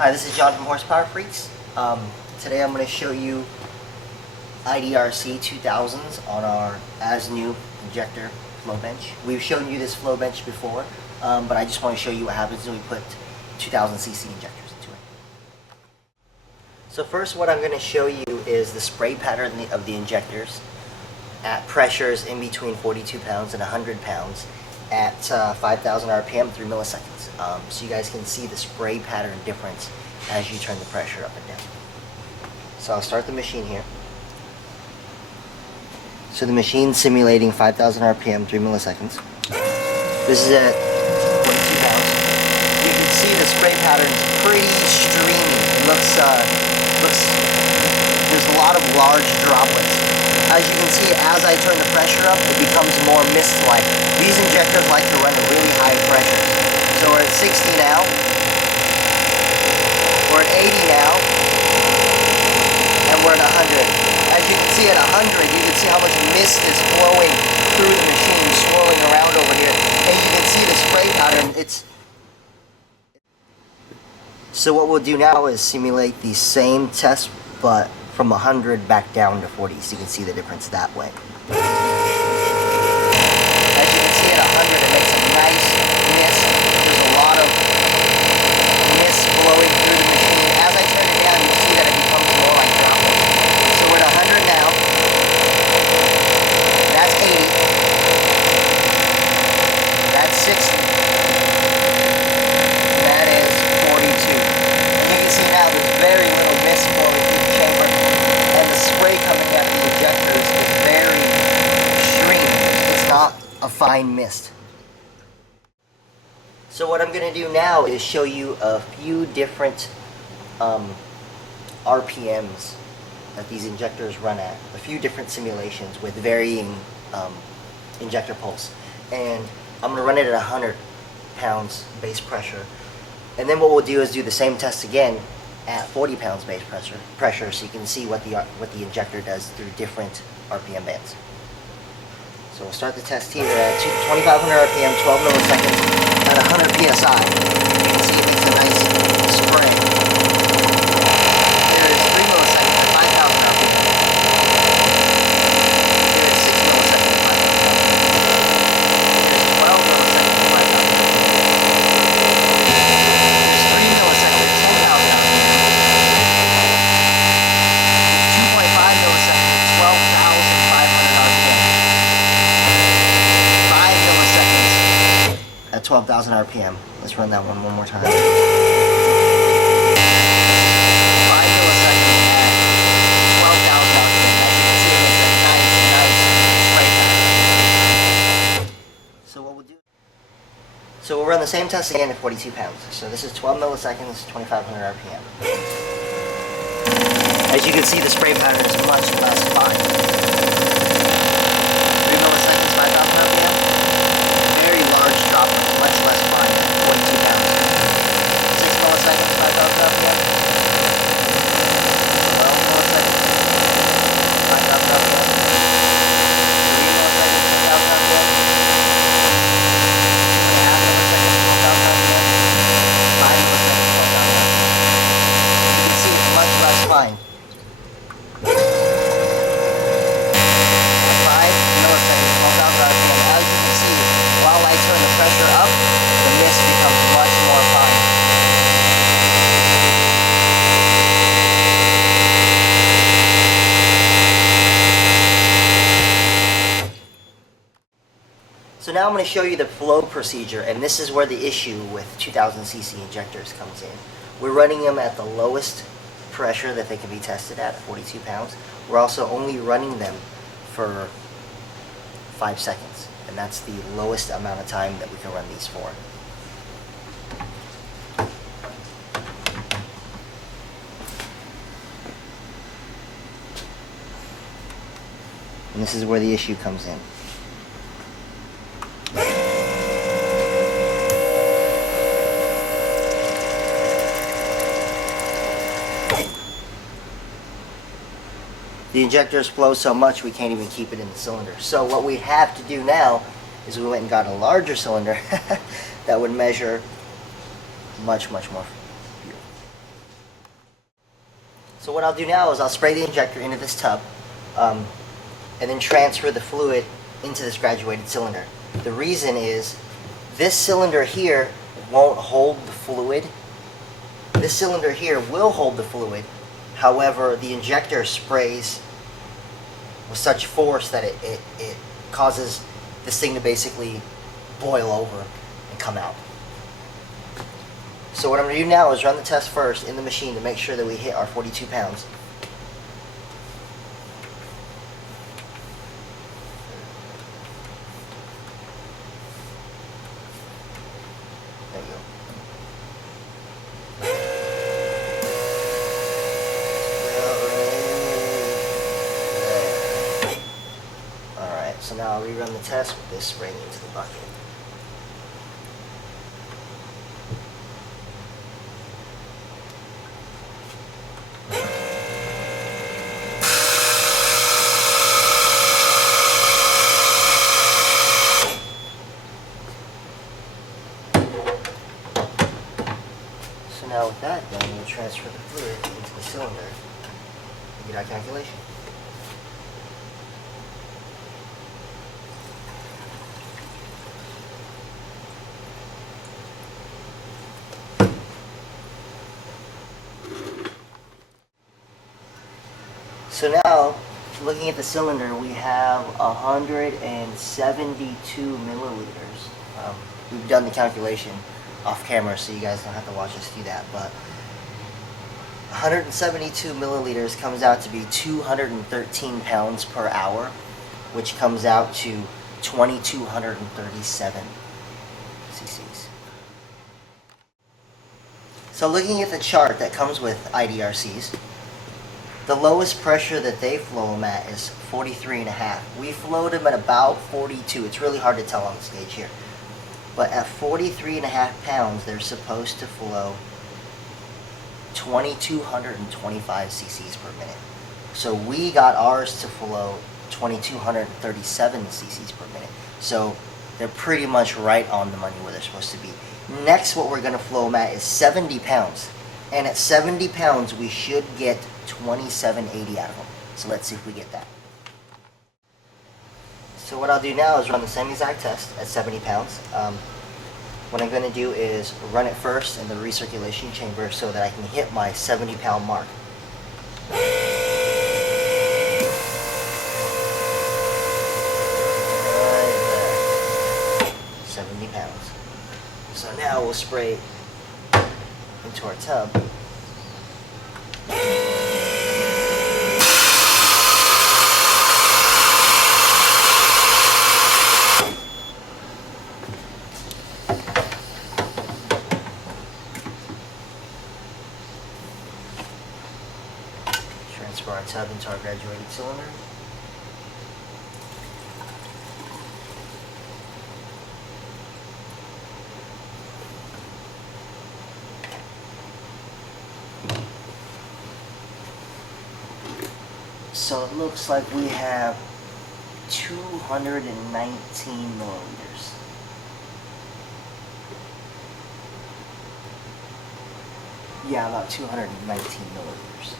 Hi, this is John from HorsepowerFreaks. Today I'm going to show you IDRC 2000s on our as-new injector flow bench. We've shown you this flow bench before, but I just want to show you what happens when we put 2000cc injectors into it. So first what I'm going to show you is the spray pattern of the injectors at pressures in between 42 pounds and 100 pounds at 5,000 RPM, 3 milliseconds. So you guys can see the spray pattern difference as you turn the pressure up and down. So I'll start the machine here. So the machine's simulating 5,000 RPM, 3 milliseconds. This is at 42 pounds. You can see the spray pattern's pretty streamy. It looks, there's a lot of large droplets. As you can see, as I turn the pressure up, it becomes more mist-like. These injectors like to run at really high pressures. So we're at 60 now. We're at 80 now. And we're at 100. As you can see at 100, you can see how much mist is flowing through the machine, swirling around over here. And you can see the spray pattern. So what we'll do now is simulate the same test, but from 100 back down to 40, so you can see the difference that way. As you can see at 100, it makes a nice mist. There's a lot of mist flowing through the machine. As I turn it down, you see that it becomes more like droplets. So we're at 100 now. That's 80. That's 60. And that is 42. And you can see now there's very little mist flowing through the chamber. And the spray coming out of the injectors is very streamy. It's not a fine mist. So what I'm going to do now is show you a few different RPMs that these injectors run at. A few different simulations with varying injector pulse. And I'm going to run it at 100 pounds base pressure. And then what we'll do is do the same test again at 40 pounds base pressure, so you can see what the injector does through different RPM bands. So we'll start the test here at 2,500 RPM, 12 milliseconds at 100 psi. You can see it makes a nice spray. There is 3 milliseconds at 5,000 RPM. There is 6 milliseconds at 5,000 RPM. There is 12 milliseconds at 5,000 RPM. There's 3 milliseconds at 10,000 RPM. 2.5 milliseconds at 12,500 RPM. 5 milliseconds at 12,000 RPM. Let's run that one more time. 5 milliseconds at 12,000 RPM. As you can see, it makes a nice spray pattern. So we'll run the same test again at 42 pounds. So this is 12 milliseconds, 2,500 RPM. As you can see, the spray pattern is much less fine. 3 milliseconds, 5,000 RPM. Very large droplet, much less fine at 42 pounds. 6 milliseconds, 5,000 RPM. 12 milliseconds, 5,000 RPM. 3 milliseconds, 2,000 RPM. 2.5 milliseconds, 12,000 RPM. 5 milliseconds, 12,000 RPM. You can see it's much less fine. 5 milliseconds, 12,000 RPM. As you can see, while I turn the pressure up, the mist becomes much more fine. So now I'm going to show you the flow procedure, and this is where the issue with 2000cc injectors comes in. We're running them at the lowest pressure that they can be tested at 42 pounds. We're also only running them for 5 seconds, and that's the lowest amount of time that we can run these for. And this is where the issue comes in. The injectors flow so much we can't even keep it in the cylinder. So what we have to do now is we went and got a larger cylinder that would measure much more fuel. So what I'll do now is I'll spray the injector into this tub and then transfer the fluid into this graduated cylinder. The reason is this cylinder here won't hold the fluid. This cylinder here will hold the fluid. However, the injector sprays with such force that it causes this thing to basically boil over and come out. So what I'm going to do now is run the test first in the machine to make sure that we hit our 42 pounds. There you go. Alright, so now I'll rerun the test with this spraying into the bucket. So now with that done, we'll transfer the fluid into the cylinder and get our calculation. So now, looking at the cylinder, we have 172 milliliters. We've done the calculation off camera, so you guys don't have to watch us do that, but 172 milliliters comes out to be 213 pounds per hour, which comes out to 2,237 cc's. So looking at the chart that comes with IDRCs, the lowest pressure that they flow them at is 43.5. We flowed them at about 42. It's really hard to tell on this gauge here. But at 43.5 pounds, they're supposed to flow 2,225 cc's per minute. So we got ours to flow 2,237 cc's per minute. So they're pretty much right on the money where they're supposed to be. Next, what we're going to flow them at is 70 pounds. And at 70 pounds, we should get 2780 out of them. So let's see if we get that. So what I'll do now is run the same exact test at 70 pounds. What I'm going to do is run it first in the recirculation chamber so that I can hit my 70 pound mark. Right there. 70 pounds. So now we'll spray into our tub. Transfer our tub into our graduated cylinder. So it looks like we have 219 milliliters. Yeah, about 219 milliliters.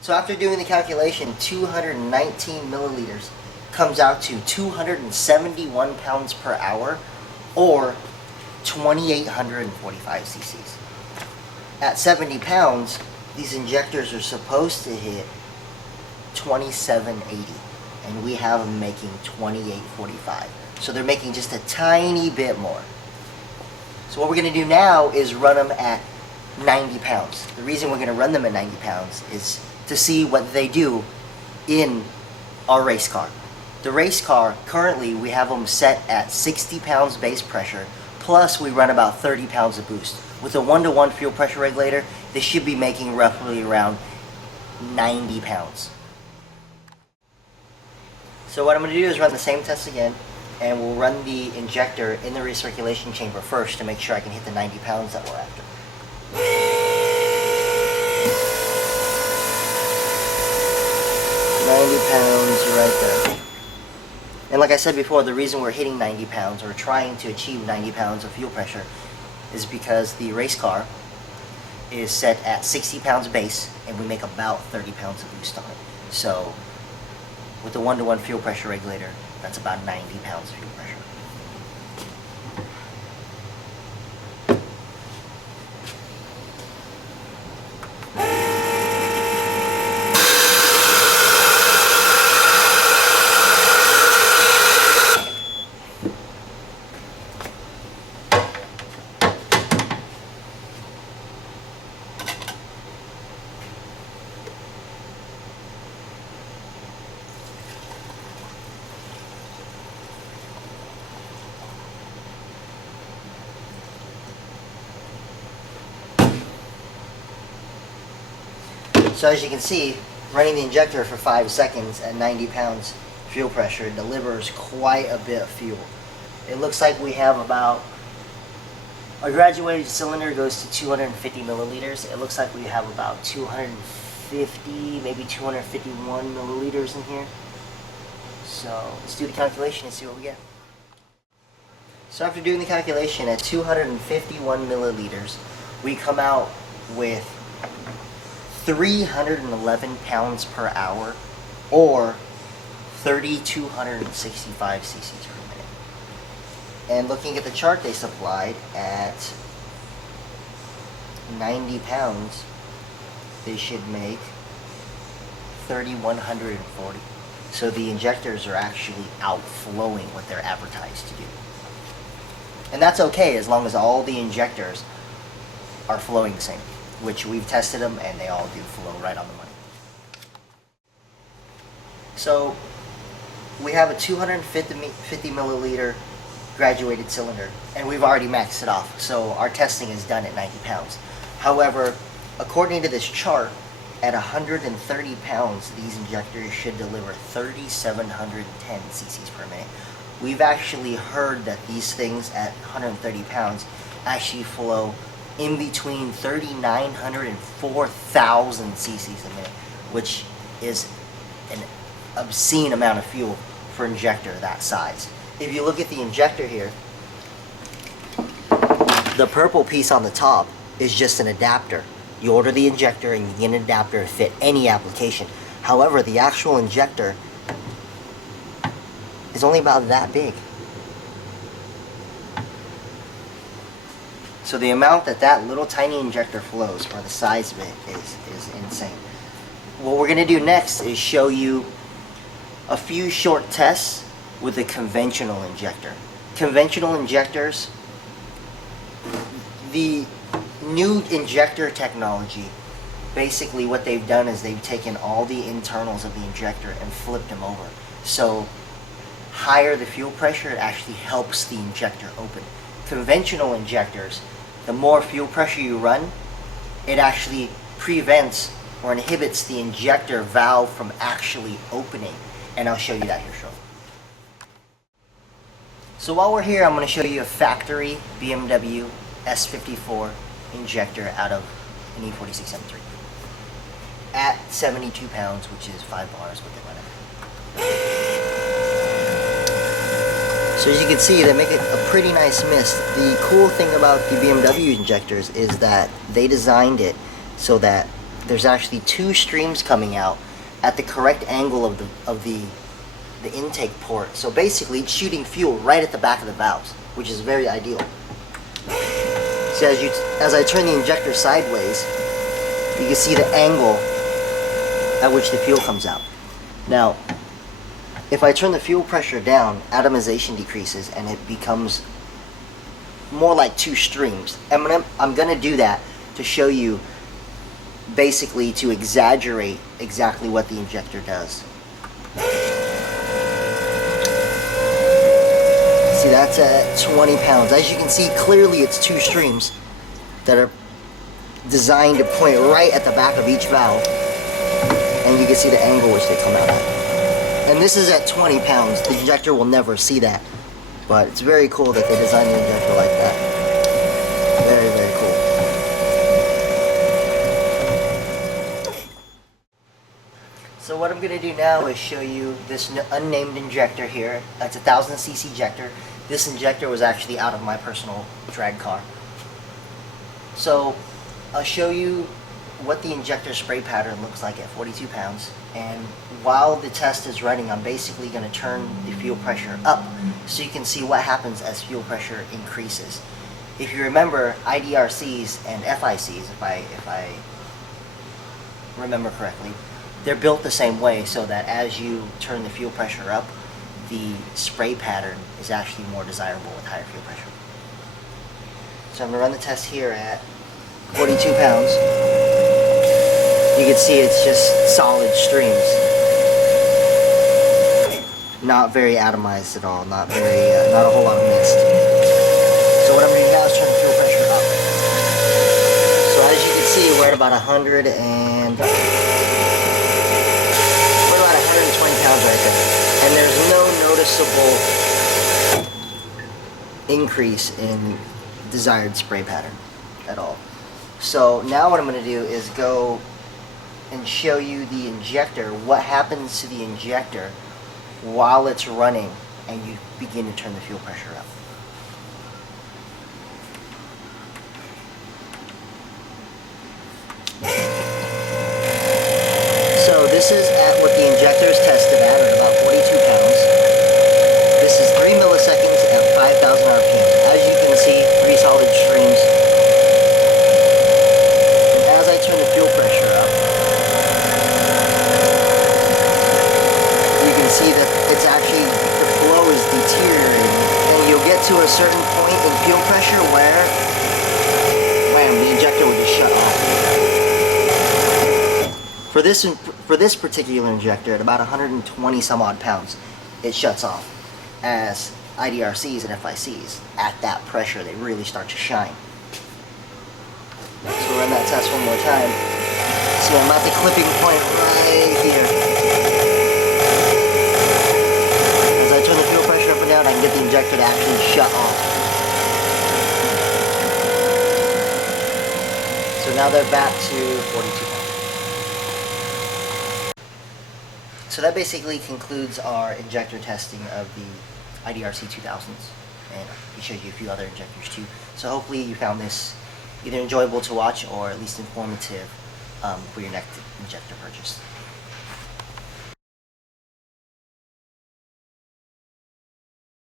So after doing the calculation, 219 milliliters comes out to 271 pounds per hour, or 2,845 cc's. At 70 pounds, these injectors are supposed to hit 2780, and we have them making 2845. So they're making just a tiny bit more. So what we're going to do now is run them at 90 pounds. The reason we're going to run them at 90 pounds is to see what they do in our race car. The race car, currently we have them set at 60 pounds base pressure, plus we run about 30 pounds of boost. With a 1-to-1 fuel pressure regulator, they should be making roughly around 90 pounds. So what I'm going to do is run the same test again, and we'll run the injector in the recirculation chamber first to make sure I can hit the 90 pounds that we're after. 90 pounds right there. And like I said before, the reason we're hitting 90 pounds or trying to achieve 90 pounds of fuel pressure is because the race car is set at 60 pounds base, and we make about 30 pounds of boost on it. So with the 1-to-1 fuel pressure regulator, that's about 90 pounds fuel pressure. So as you can see, running the injector for 5 seconds at 90 pounds fuel pressure delivers quite a bit of fuel. It looks like we have about, our graduated cylinder goes to 250 milliliters. It looks like we have about 250, maybe 251 milliliters in here. So let's do the calculation and see what we get. So after doing the calculation at 251 milliliters, we come out with 311 pounds per hour, or 3,265 cc's per minute. And looking at the chart they supplied, at 90 pounds, they should make 3,140. So the injectors are actually outflowing what they're advertised to do. And that's okay as long as all the injectors are flowing the same, which we've tested them and they all do flow right on the money. So we have a 250 milliliter graduated cylinder, and we've already maxed it off, so our testing is done at 90 pounds. However, according to this chart, at 130 pounds, these injectors should deliver 3,710 cc's per minute. We've actually heard that these things at 130 pounds actually flow in between 3,900 and 4,000 cc's a minute, which is an obscene amount of fuel for an injector that size. If you look at the injector here, the purple piece on the top is just an adapter. You order the injector and you get an adapter to fit any application. However, the actual injector is only about that big. So the amount that little tiny injector flows, or the size of it, is insane. What we're going to do next is show you a few short tests with a conventional injector. Conventional injectors, the new injector technology, basically what they've done is they've taken all the internals of the injector and flipped them over. So higher the fuel pressure, it actually helps the injector open. Conventional injectors, the more fuel pressure you run, it actually prevents or inhibits the injector valve from actually opening. And I'll show you that here shortly. So while we're here, I'm going to show you a factory Bmw S54 injector out of an E46 M3 at 72 pounds, which is 5 bars what they run at. So as you can see, they make it a pretty nice mist. The cool thing about the BMW injectors is that they designed it so that there's actually 2 streams coming out at the correct angle of the intake port. So basically it's shooting fuel right at the back of the valves, which is very ideal. So as I turn the injector sideways, you can see the angle at which the fuel comes out. Now, if I turn the fuel pressure down, atomization decreases and it becomes more like 2 streams. I'm going to do that to show you, basically to exaggerate exactly what the injector does. See, that's at 20 pounds. As you can see, clearly it's 2 streams that are designed to point right at the back of each valve, and you can see the angle which they come out at. And this is at 20 pounds. The injector will never see that, but it's very cool that they designed the injector like that. Very, very cool. So what I'm going to do now is show you this unnamed injector here. That's a 2000cc injector. This injector was actually out of my personal drag car. So I'll show you what the injector spray pattern looks like at 42 pounds, and while the test is running, I'm basically going to turn the fuel pressure up so you can see what happens as fuel pressure increases. If you remember, IDRCs and FICs, if I remember correctly, they're built the same way, so that as you turn the fuel pressure up, the spray pattern is actually more desirable with higher fuel pressure. So I'm going to run the test here at 42 pounds. You can see it's just solid streams. Not very atomized at all, not a whole lot of mist. So what I'm going to do now is turn the fuel pressure up. So as you can see, we're at about 120 pounds right there. And there's no noticeable increase in desired spray pattern at all. So now what I'm going to do is go and show you the injector, what happens to the injector while it's running and you begin to turn the fuel pressure up. So this is at what the injector is tested at about 42 pounds. This is 3 milliseconds at 5,000 RPM. As you can see, pretty solid streams. And as I turn the fuel pressure up, you can see that it's actually, the flow is deteriorating. And you'll get to a certain point in fuel pressure where, wham, the injector will just shut off. For this particular injector, at about 120 some odd pounds, it shuts off. As IDRCs and FICs, at that pressure, they really start to shine. So we'll run that test one more time. See, I'm at the clipping point right here. As I turn the fuel pressure up and down, I can get the injector to actually shut off. So now they're back to 42 pounds. So that basically concludes our injector testing of the IDRC 2000s, and we showed you a few other injectors too. So hopefully you found this either enjoyable to watch or at least informative for your next injector purchase.